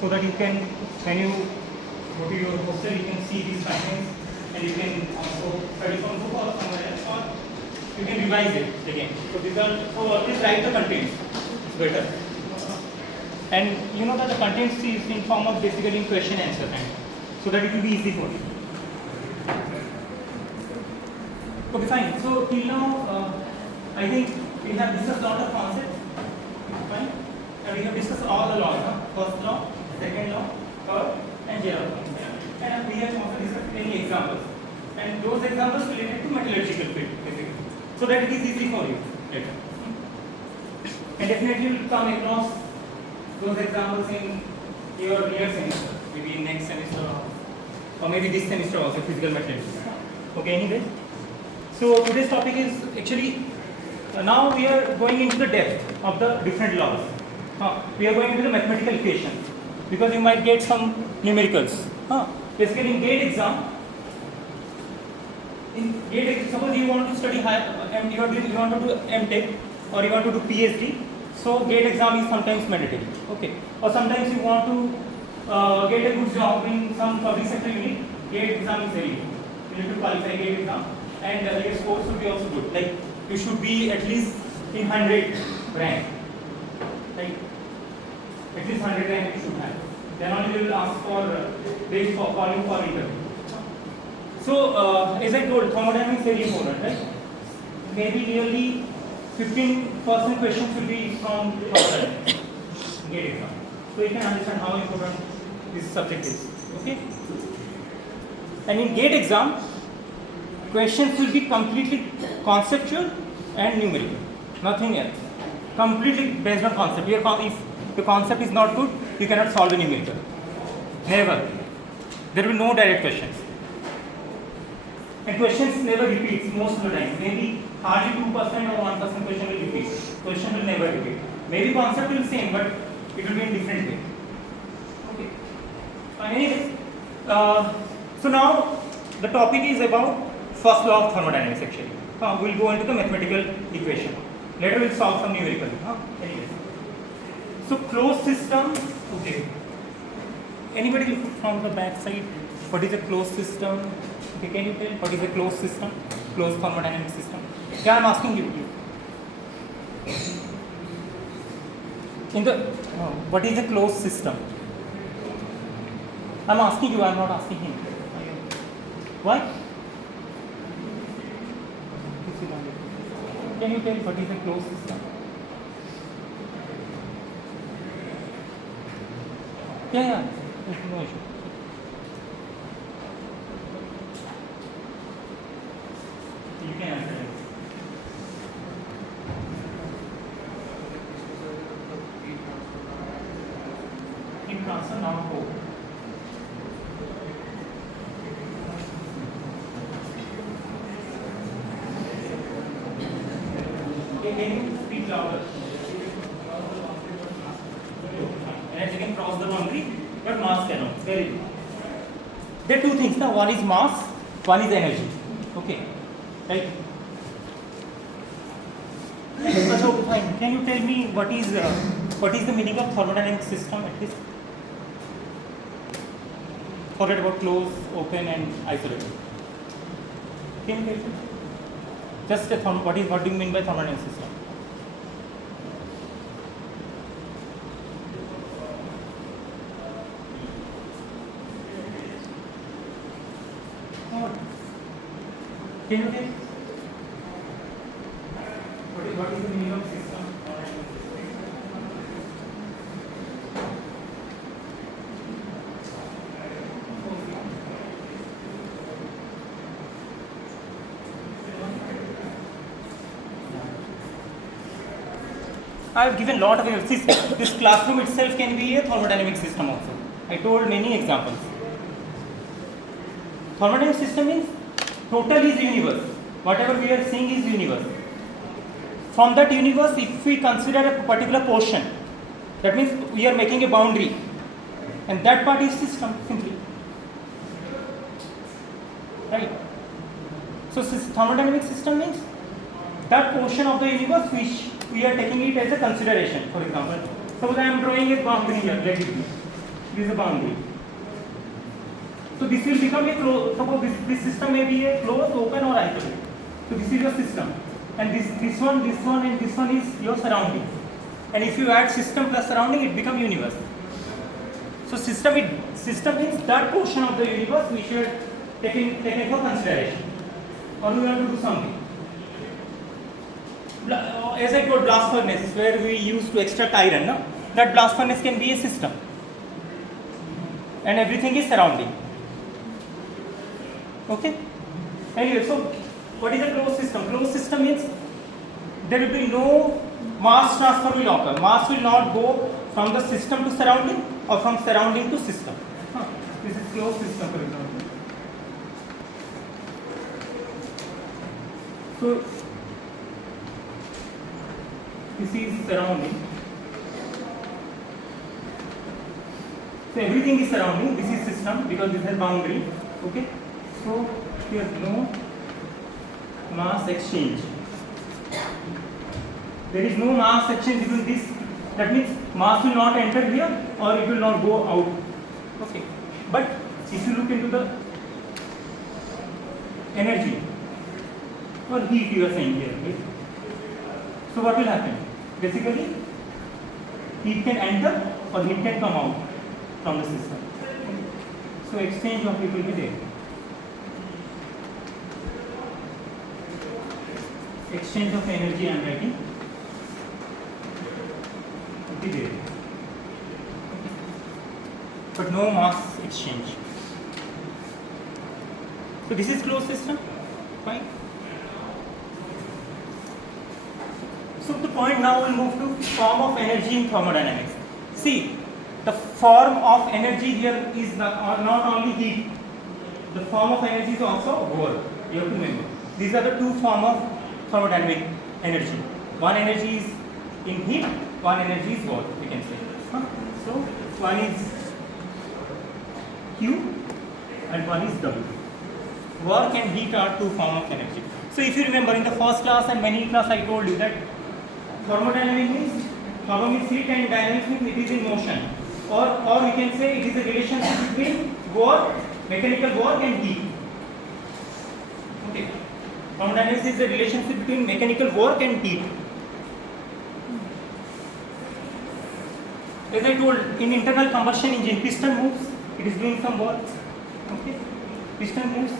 so that you can, when you go to your hostel, you can see these findings and you can also study from book or somewhere else, or you can revise it again. So these are, so always write the contents, it's better. And you know that the contents is in form of basically question answer kind, so that it will be easy for you. Okay, fine. So till now, I think we have discussed a lot of concepts, fine, and we have discussed all the laws, first law, second law, third, and J law. And we have also discussed many examples, and those examples related to metallurgical field, basically, so that it is easy for you later. And definitely you will come across those examples in your near semester, maybe in next semester, or maybe this semester also, physical metallurgy. Okay, anyways. So today's topic is actually, now we are going into the depth of the different laws. We are going into the mathematical equations, because you might get some numericals. Basically in GATE exam, suppose you want to study higher, you want to do MTech or you want to do PhD, so GATE exam is sometimes mandatory. Okay, or sometimes you want to get a good job in some public sector unit, GATE exam is very good. You need to qualify GATE exam, and your scores should be also good. Like you should be at least in 100 rank, right? At least 100 rank you should have. Then only they will ask for calling for interview. So as I told, thermodynamics is very important, right? Maybe nearly 15% questions will be from thermodynamics, GATE exam. So you can understand how important this subject is. Okay. And in GATE exam, questions will be completely conceptual and numerical, nothing else. Completely based on concept. If the concept is not good, you cannot solve a numerical. Never. There will be no direct questions. And questions never repeats most of the time. Maybe hardly 2% or 1% question will repeat. Question will never repeat. Maybe concept will be same, but it will be in different way. Okay. Anyways, so now the topic is about first law of thermodynamics actually. We'll go into the mathematical equation. Later we'll solve some numerical. Anyways. So closed system, okay. Anybody from the back side, what is a closed system? Okay, can you tell what is a closed system? Closed thermodynamic system. Yeah, I'm asking you. What is a closed system? I'm asking you, I'm not asking him. Why? Can you tell what is a closed system? Yeah, no issue. You can answer it. Heat transfer now go. Okay, can you speak louder? Energy can cross the boundary, but mass cannot. Very good. There are two things. Now, one is mass, one is energy. Okay, right? So fine. Can you tell me what is the meaning of thermodynamic system at least? Forget about closed, open, and isolated. Can you tell me? Just what do you mean by thermodynamic system? Can you tell? What is the meaning of system? I have given a lot of examples. This classroom itself can be a thermodynamic system also. I told many examples. Thermodynamic system means total is universe. Whatever we are seeing is universe. From that universe, if we consider a particular portion, that means we are making a boundary, and that part is system simply. Right? So thermodynamic system means that portion of the universe which we are taking it as a consideration. For example, suppose I am drawing a boundary here, let it be. This is a boundary. So this will become a closed. Suppose this system may be a closed, open, or isolated. So this is your system, and this one, and this one is your surrounding. And if you add system plus surrounding, it becomes universe. So system means that portion of the universe we should take for consideration, or we want to do something. As I told, blast furnace where we used to extract iron, no? That blast furnace can be a system, and everything is surrounding. Okay. Anyway, so what is a closed system? Closed system means there will be no mass transfer will occur. Mass will not go from the system to surrounding or from surrounding to system. This is closed system, for example. So this is surrounding. So everything is surrounding. This is system because this has boundary. Okay. So here no mass exchange. There is no mass exchange between this. That means mass will not enter here or it will not go out. Okay. But if you look into the energy or heat you are saying here, okay? So what will happen? Basically, heat can enter or heat can come out from the system. So exchange of heat will be there. Exchange of energy I am writing will be there. But no mass exchange. So this is closed system. Fine. So the point now will move to form of energy in thermodynamics. See, the form of energy here is not only heat. The form of energy is also work. You have to remember. These are the two forms of thermodynamic energy. One energy is in heat, one energy is work, we can say. So one is Q and one is W. Work and heat are two forms of energy. So if you remember in the first class and many class I told you that thermodynamics means heat and dynamics means it is in motion. Or we can say it is a relationship between work, mechanical work and heat. Okay. Thermodynamics is the relationship between mechanical work and heat. As I told, in internal combustion engine, piston moves, it is doing some work. Okay, piston moves.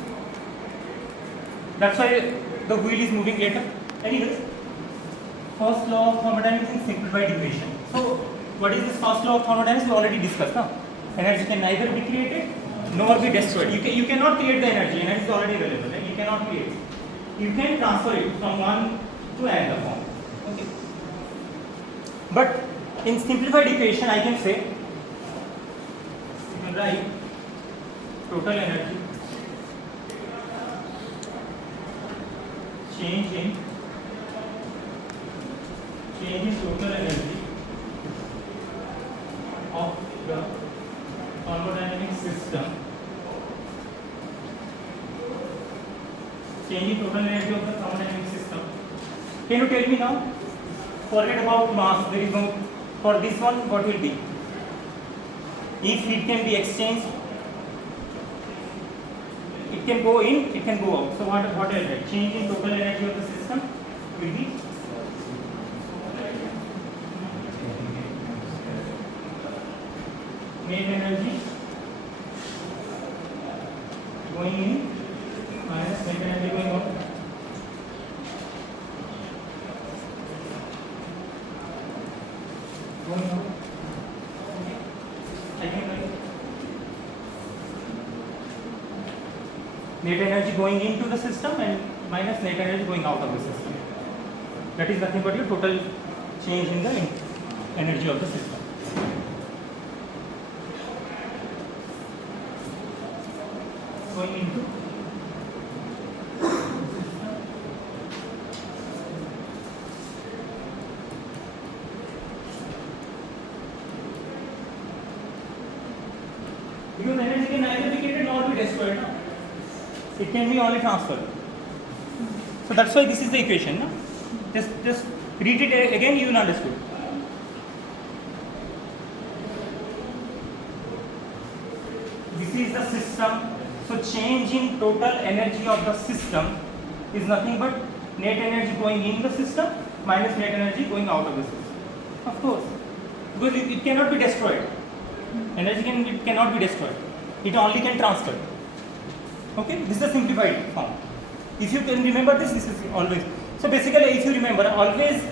That's why the wheel is moving later. Anyways, first law of thermodynamics is simplified equation. So, what is this first law of thermodynamics? We already discussed. Huh? Energy can neither be created nor be destroyed. You cannot create the energy. Energy is already available. Right? You cannot create it. You can transfer it from one to another form. Okay. But in simplified equation, I can say, you can write total energy change in total energy of the thermodynamic system. Change in total energy of the thermodynamic system. Can you tell me now? Forget about mass. There is no. For this one, what will be? If heat can be exchanged, it can go in, it can go out. So what else? Right? Change in total energy of the system will be net energy going in minus net energy going out. Net energy going into the system and minus net energy going out of the system. That is nothing but your total change in the energy of the system. Going into because energy can neither be created nor be destroyed. No? It can be only transferred. So that's why this is the equation. No? Just read it again, you will understand. this is the system. So change in total energy of the system is nothing but net energy going in the system minus net energy going out of the system. Of course, because it cannot be destroyed. It cannot be destroyed. It only can transfer. Okay, this is a simplified form. If you can remember this is always. So basically, if you remember, always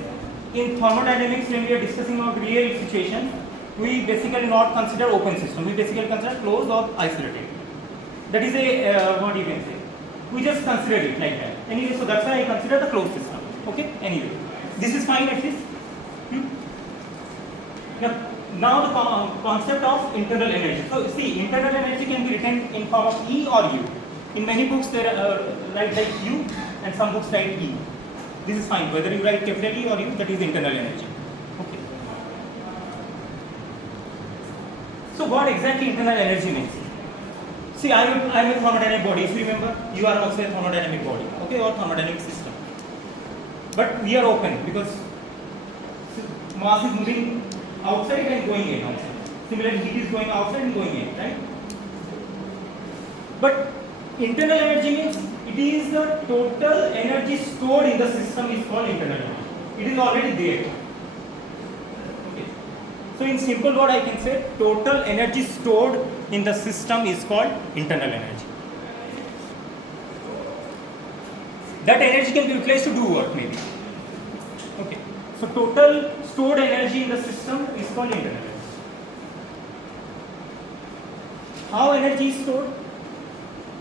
in thermodynamics when we are discussing about real situation, we basically not consider open system. We basically consider closed or isolated. That is a what you can say. We just consider it like that. Anyway, so that's why I consider the closed system. Okay. Anyway, this is fine at least. Now the concept of internal energy. So see, internal energy can be written in form of E or U. In many books they write like U, and some books write E. This is fine. Whether you write capital E or U, that is internal energy. Okay. So what exactly internal energy means? See, I am a thermodynamic body. If you remember, you are also a thermodynamic body, okay, or thermodynamic system. But we are open because mass is moving outside and going in outside. Similarly, heat is going outside and going in, right? But internal energy means it is the total energy stored in the system is called internal energy. It is already there. Okay. So in simple word, I can say total energy stored in the system is called internal energy. That energy can be utilized to do what maybe. Okay. So total stored energy in the system is called internal energy. How energy is stored?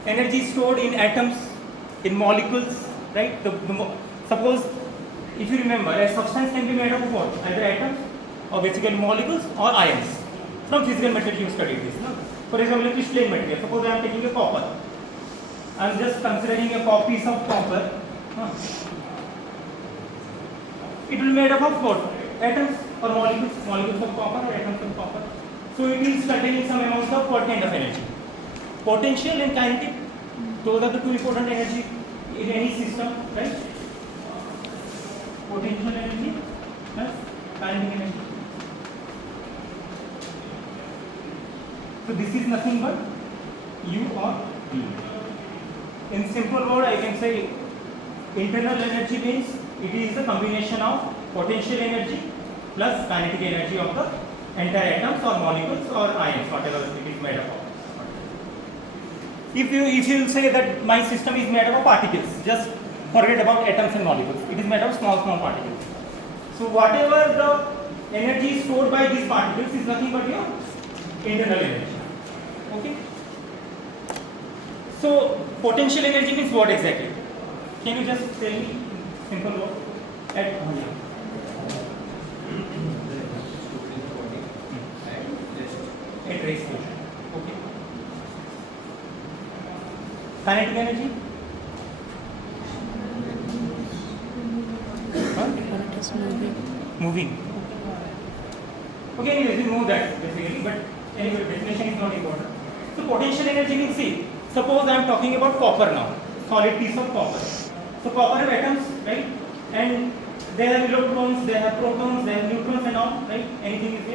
Energy is stored in atoms, in molecules, right? Suppose, if you remember, a substance can be made up of what? Either atoms or basically molecules or ions. From physical material you studied this. No? For example, crystalline material. Suppose I am taking a copper. I am just considering a piece of copper. It will be made up of what? Atoms or molecules? Molecules of copper or atoms of copper. So it is containing some amount of what kind of energy? Potential and kinetic. Those are the two important energy in any system, right? Potential energy plus kinetic energy. So this is nothing but U or V. In simple word, I can say internal energy means it is the combination of potential energy plus kinetic energy of the entire atoms or molecules or ions, whatever it is made up of. If you say that my system is made up of particles, just forget about atoms and molecules. It is made of small particles. So whatever the energy stored by these particles is nothing but your internal energy. Okay. So potential energy means what exactly? Can you just tell me simple word? At rest motion. Okay. Kinetic energy? It is Moving. Okay, anyways, we know that basically, but anyway, definition is not important. So potential energy means, see, suppose I am talking about copper now, solid piece of copper. So copper have atoms, right? And they have electrons, they have protons, they have neutrons and all, right? Anything is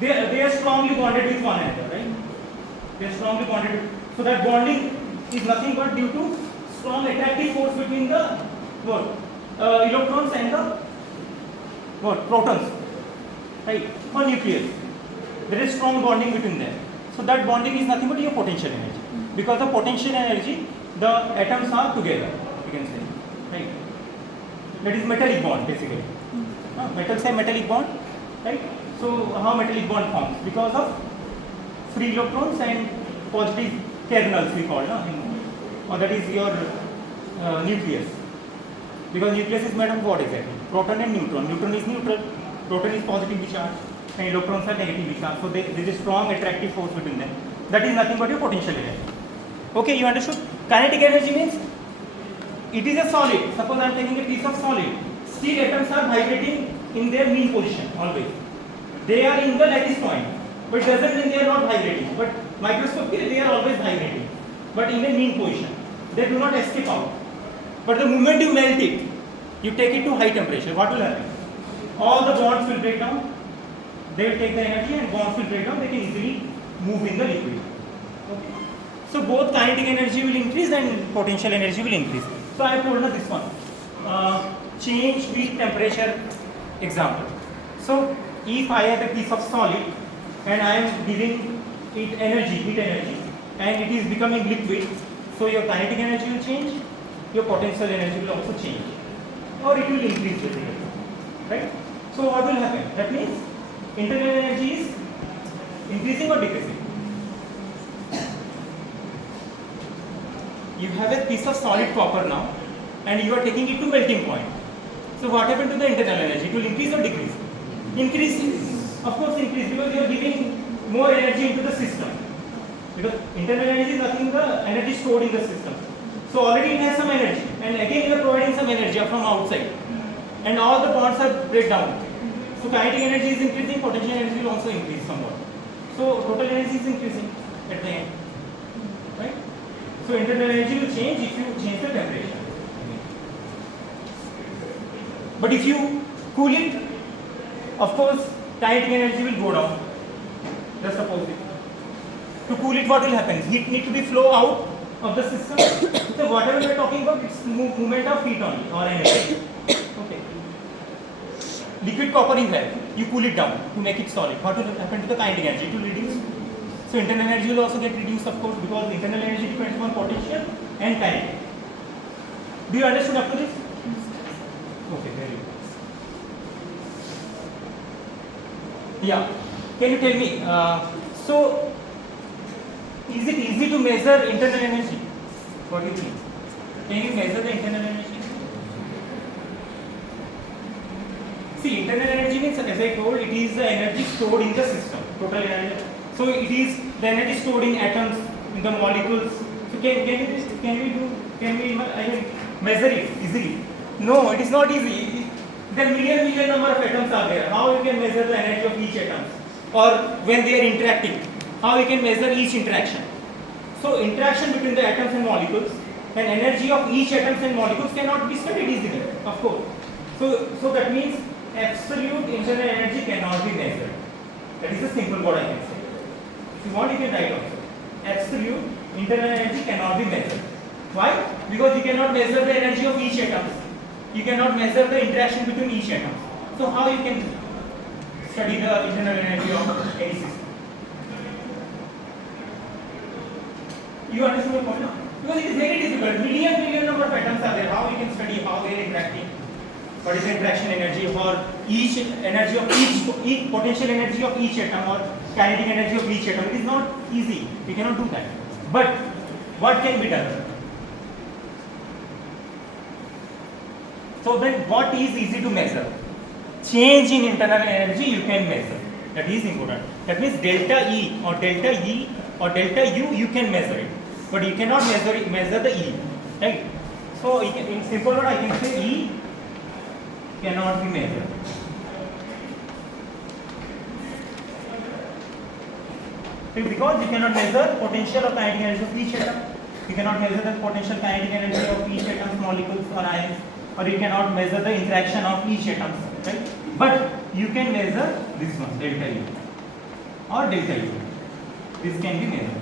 there. They are strongly bonded with one another, right? They are strongly bonded. So that bonding is nothing but due to strong attractive force between the electrons and the protons, right? Or nucleus. There is strong bonding between them. So that bonding is nothing but your potential energy. Because of potential energy, the atoms are together, you can say, right? That is metallic bond basically. Metals have metallic bond, right? So how metallic bond forms? Because of free electrons and positive kernels we call, or that is your nucleus. Because nucleus is made of what exactly? Proton and neutron. Neutron is neutral, proton is positively charged, and electrons are negatively charged. So there is a strong attractive force between them. That is nothing but your potential energy. Okay, you understood? Kinetic energy means it is a solid. Suppose I am taking a piece of solid. Still atoms are vibrating in their mean position always. They are in the lattice point, but doesn't mean they are not vibrating. But microscopically they are always vibrating, but in a mean position. They do not escape out. But the moment you melt it, you take it to high temperature, what will happen? All the bonds will break down. They will take the energy and bonds will break down. They can easily move in the liquid. Okay. So both kinetic energy will increase and potential energy will increase. So I told her this one. Change heat temperature example. So if I have a piece of solid and I am giving it energy, heat energy, and it is becoming liquid, so your kinetic energy will change, your potential energy will also change, or it will increase basically, right? So what will happen? That means internal energy is increasing or decreasing. You have a piece of solid copper now, and you are taking it to melting point. So what happened to the internal energy? It will increase or decrease? Increase. Of course increase, because you are giving more energy into the system. Because internal energy is nothing the energy stored in the system. So already it has some energy, and again you are providing some energy from outside, and all the bonds are break down. So kinetic energy is increasing, potential energy will also increase somewhat. So total energy is increasing at the end, right? So internal energy will change if you change the temperature. But if you cool it, of course kinetic energy will go down. Just suppose it. To cool it, what will happen? Heat need to be flow out of the system. So whatever we are talking about, it's movement of heat only or energy. Okay. Liquid copper is there. You cool it down to make it solid. What will happen to the kinetic energy? It will reduce. So internal energy will also get reduced, of course, because internal energy depends on potential and kinetic. Do you understand up to this? Okay, very good. Yeah. Can you tell me? So, is it easy to measure internal energy? What do you think? Can you measure the internal energy? See, internal energy means, as I told, it is the energy stored in the system. Total energy. So it is the energy stored in atoms, in the molecules. So can we measure it easily? No, it is not easy. There are million number of atoms are there. How you can measure the energy of each atom? Or when they are interacting, how you can measure each interaction? So interaction between the atoms and molecules, and energy of each atoms and molecules cannot be studied easily, of course. So that means absolute internal energy cannot be measured. That is a simple word I can say. If you want, you can write also. Absolute internal energy cannot be measured. Why? Because you cannot measure the energy of each atom. You cannot measure the interaction between each atom. So how you can study the internal energy of any system? You understand my point now? Because it is very difficult. Million number of atoms are there. How we can study how they are interacting? What is the interaction energy for each energy of each potential energy of each atom or kinetic energy of each atom? It is not easy. We cannot do that. But what can be done? So then what is easy to measure? Change in internal energy you can measure. That is important. That means delta E or delta U you can measure it. But you cannot measure the E. Right? So in simple word I can say E cannot be measured. Because you cannot measure potential or kinetic energy of each atom. You cannot measure the potential kinetic energy of each atom's molecules or ions, or you cannot measure the interaction of each atom, right? But you can measure this one, delta U or delta U. This can be measured.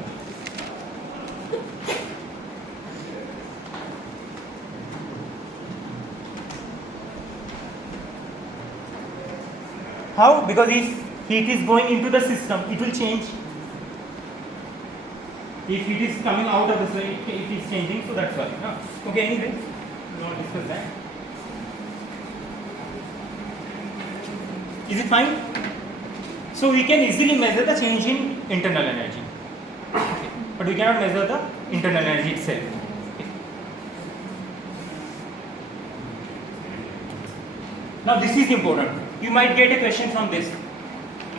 How? Because if heat is going into the system, it will change. If heat is coming out of the system, it is changing, so that's why. Okay, anyway, we will not discuss that. Is it fine? So we can easily measure the change in internal energy. Okay. But we cannot measure the internal energy itself. Okay. Now this is important. You might get a question from this.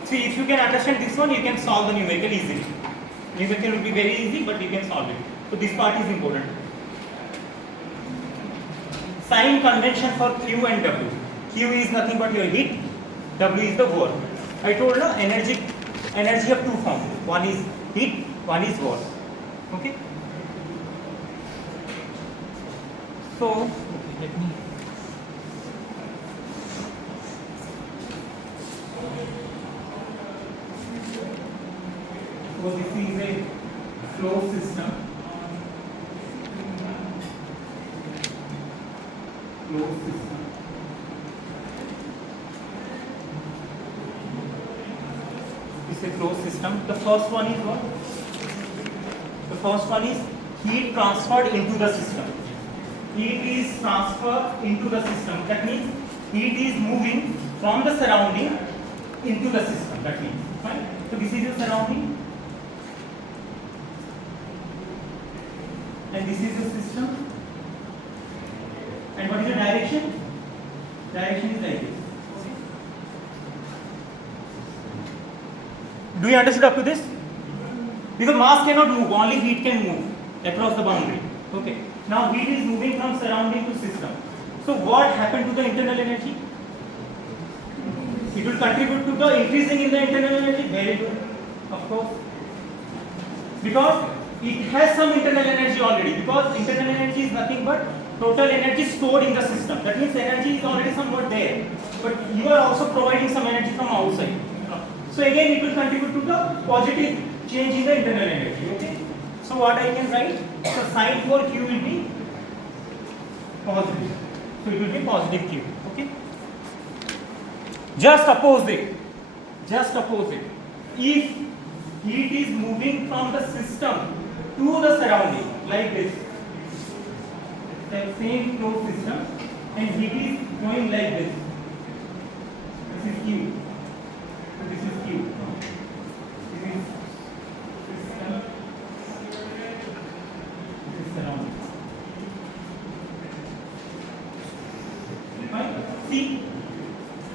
See, if you can understand this one, you can solve the numerical easily. Numerical will be very easy, but you can solve it. So this part is important. Sign convention for Q and W. Q is nothing but your heat. W is the work. I told you energy of two forms. One is heat, one is work. Okay. So let me. So this is a closed system. Closed system. It's a closed system. The first one is what? The first one is heat transferred into the system. Heat is transferred into the system. That means heat is moving from the surrounding into the system. That means, right? So this is your surrounding, and this is your system. And what is the direction? Direction is like this. Do you understand up to this? Because mass cannot move, only heat can move across the boundary. Okay. Now heat is moving from surrounding to system. So what happened to the internal energy? It will contribute to the increasing in the internal energy. Very good, of course. Because it has some internal energy already. Because internal energy is nothing but total energy stored in the system. That means energy is already somewhat there. But you are also providing some energy from outside. So again, it will contribute to the positive change in the internal energy. Okay. So what I can write? So sign for Q will be positive. So it will be positive Q. Okay. Just opposite. Just opposite. If heat is moving from the system to the surrounding like this, the same closed system, and heat is going like this. This is Q. This is Q. This is system. This is surrounding. Fine. See,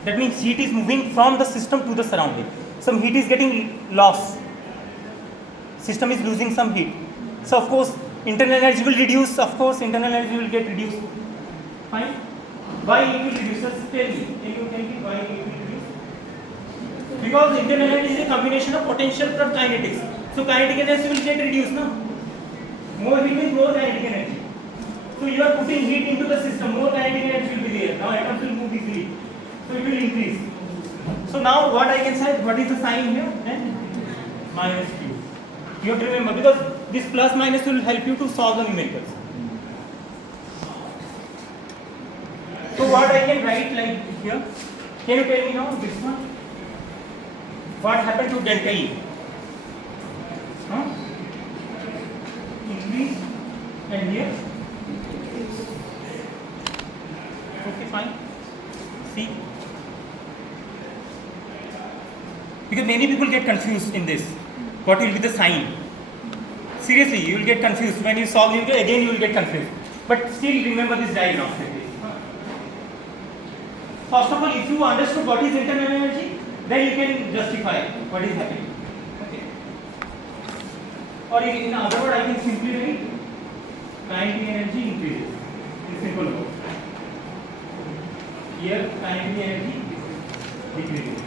that means heat is moving from the system to the surrounding. Some heat is getting lost. System is losing some heat. So of course, internal energy will reduce. Of course, internal energy will get reduced. Fine. Why it will reduce? Just tell me. Can you tell me why it will reduce? Because internal energy is a combination of potential plus kinetics. So kinetic energy will get reduced, no? More heat means more kinetic energy. So you are putting heat into the system, more kinetic energy will be there. Now atoms will move easily. So it will increase. So now what I can say, what is the sign here? Then minus Q. You have to remember, because this plus minus will help you to solve the numericals. So what I can write like here? Can you tell me now this one? What happened to delta E? Huh? Increase, and here? Okay, fine. See? Because many people get confused in this. What will be the sign? Seriously, you will get confused. When you solve it, again you will get confused. But still remember this diagram. First of all, if you understood what is internal energy, then you can justify what is happening. Okay. Or in other words, I can simply write kinetic energy increases. In simple word. Here, kinetic energy decreases.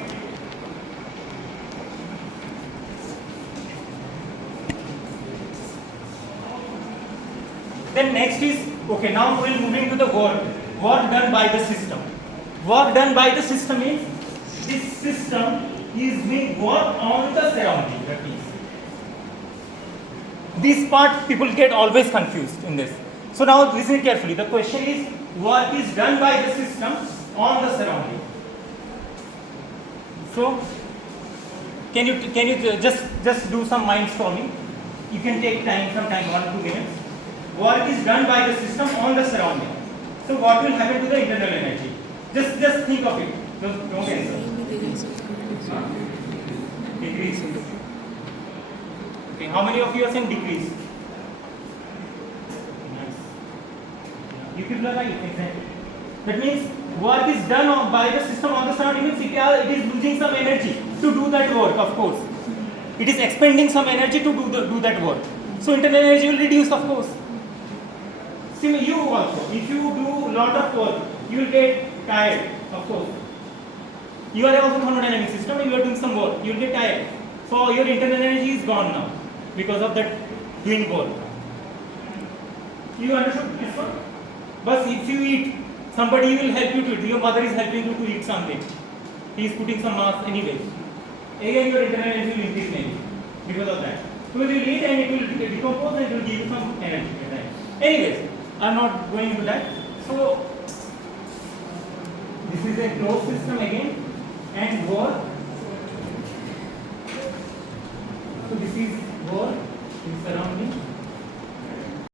Then next is, okay, now we will moving to the work done by the system. Work done by the system is, this system is doing work on the surrounding. That is, this part people get always confused in this. So now listen carefully. The question is, work is done by the system on the surrounding. So can you just do some mindstorming? You can take time, some time, 1 or 2 minutes. Work is done by the system on the surrounding. So what will happen to the internal energy? Just think of it. Don't answer. Decrease. Okay, how many of you are saying decrease? Nice. You people are right, exactly. That means work is done by the system on the surrounding. Means it is losing some energy to do that work, of course. It is expending some energy to do that work. So internal energy will reduce, of course. Similarly, you also, if you do lot of work, you will get tired, of course. You are also thermodynamic system and you are doing some work, you will get tired. So your internal energy is gone now because of that doing work. You understood this one? But if you eat, somebody will help you to eat. Your mother is helping you to eat something. He is putting some mass anyway. Again your internal energy will increase maybe. because of that. Because you eat and it will decompose and it will give you some energy. Anyways, I'm not going into that. So this is a closed system again, and bore. So this is bore in surrounding.